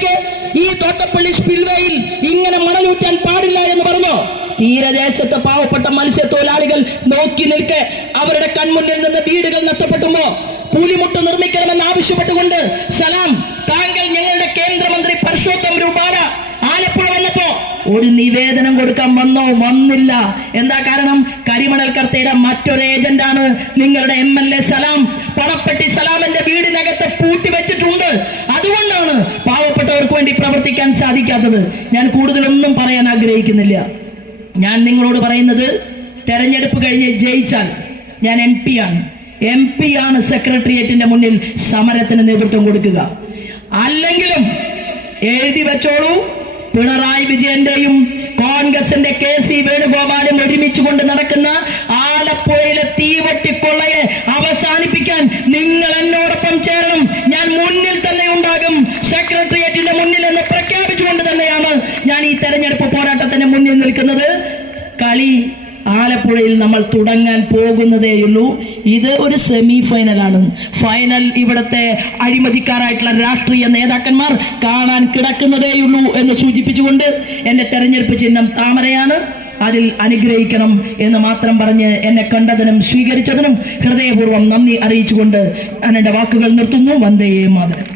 നോക്കിക്കേ ഈ തോട്ടപ്പള്ളി സ്പിൽവേയിൽ ഇങ്ങനെ മണലൂറ്റാൻ പാടില്ല എന്ന് പറഞ്ഞോ? തീരദേശത്തെ പാവപ്പെട്ട മത്സ്യത്തൊഴിലാളികൾ നോക്കി നിൽക്കെ അവരുടെ കൺമുന്നിൽ നിന്ന് വീടുകൾ നഷ്ടപ്പെട്ടുമ്പോ പുലിമുട്ട് നിർമ്മിക്കണമെന്ന് ആവശ്യപ്പെട്ടുകൊണ്ട് സലാം താങ്കൾ ഞങ്ങളുടെ കേന്ദ്രമന്ത്രി പരശോത്തം രൂപാല ആലപ്പുഴ വന്നപ്പോ ഒരു നിവേദനം കൊടുക്കാൻ വന്നോ? വന്നില്ല. എന്താ കാരണം? കരിമണൽ കർത്തയുടെ മറ്റൊരു ഏജന്റാണ് നിങ്ങളുടെ എം എൽ എ സലാം. പണപ്പെട്ടി സലാമിന്റെ വീടിനകത്ത് പ്രവർത്തിക്കാൻ സാധിക്കാത്തത് ഞാൻ കൂടുതലൊന്നും പറയാൻ ആഗ്രഹിക്കുന്നില്ല. ഞാൻ നിങ്ങളോട് പറയുന്നത് തെരഞ്ഞെടുപ്പ് കഴിഞ്ഞ് ജയിച്ചാൽ ഞാൻ എം പി ആണ്. എം പി ആണ് സെക്രട്ടേറിയറ്റിന്റെ മുന്നിൽ സമരത്തിന് നേതൃത്വം കൊടുക്കുക. അല്ലെങ്കിലും എഴുതി വെച്ചോളൂ. പിണറായി വിജയന്റെയും കോൺഗ്രസിന്റെ കെ സി വേണുഗോപാലും ഒരുമിച്ച് കൊണ്ട് നടക്കുന്ന ആലപ്പുഴയിലെ തീവട്ടിക്കൊള്ളയെ അവസാനിപ്പിക്കാൻ നിങ്ങൾ എന്നോടൊപ്പം ചേരണം. ഞാൻ മുന്നിൽ തന്നെ ഉണ്ടാകും സെക്രട്ടേറിയറ്റിന്റെ മുന്നിൽ എന്ന് പ്രഖ്യാപിച്ചുകൊണ്ട് തന്നെയാണ് ഞാൻ ഈ തെരഞ്ഞെടുപ്പ് പോരാട്ടത്തിന് മുന്നിൽ നിൽക്കുന്നത് കളി ആലപ്പുഴയിൽ നമ്മൾ തുടങ്ങാൻ പോകുന്നതേയുള്ളൂ ഇത് ഒരു സെമി ഫൈനലാണ് ഫൈനൽ ഇവിടുത്തെ അഴിമതിക്കാരായിട്ടുള്ള രാഷ്ട്രീയ നേതാക്കന്മാർ കാണാൻ കിടക്കുന്നതേയുള്ളൂ എന്ന് സൂചിപ്പിച്ചുകൊണ്ട് എന്റെ തെരഞ്ഞെടുപ്പ് ചിഹ്നം താമരയാണ്. അതിൽ അനുഗ്രഹിക്കണം എന്ന് മാത്രം പറഞ്ഞ് എന്നെ കണ്ടതിനും സ്വീകരിച്ചതിനും ഹൃദയപൂർവം നന്ദി അറിയിച്ചുകൊണ്ട് ഞാൻ എന്റെ വാക്കുകൾ നിർത്തുന്നു. വന്ദേ മാതരം.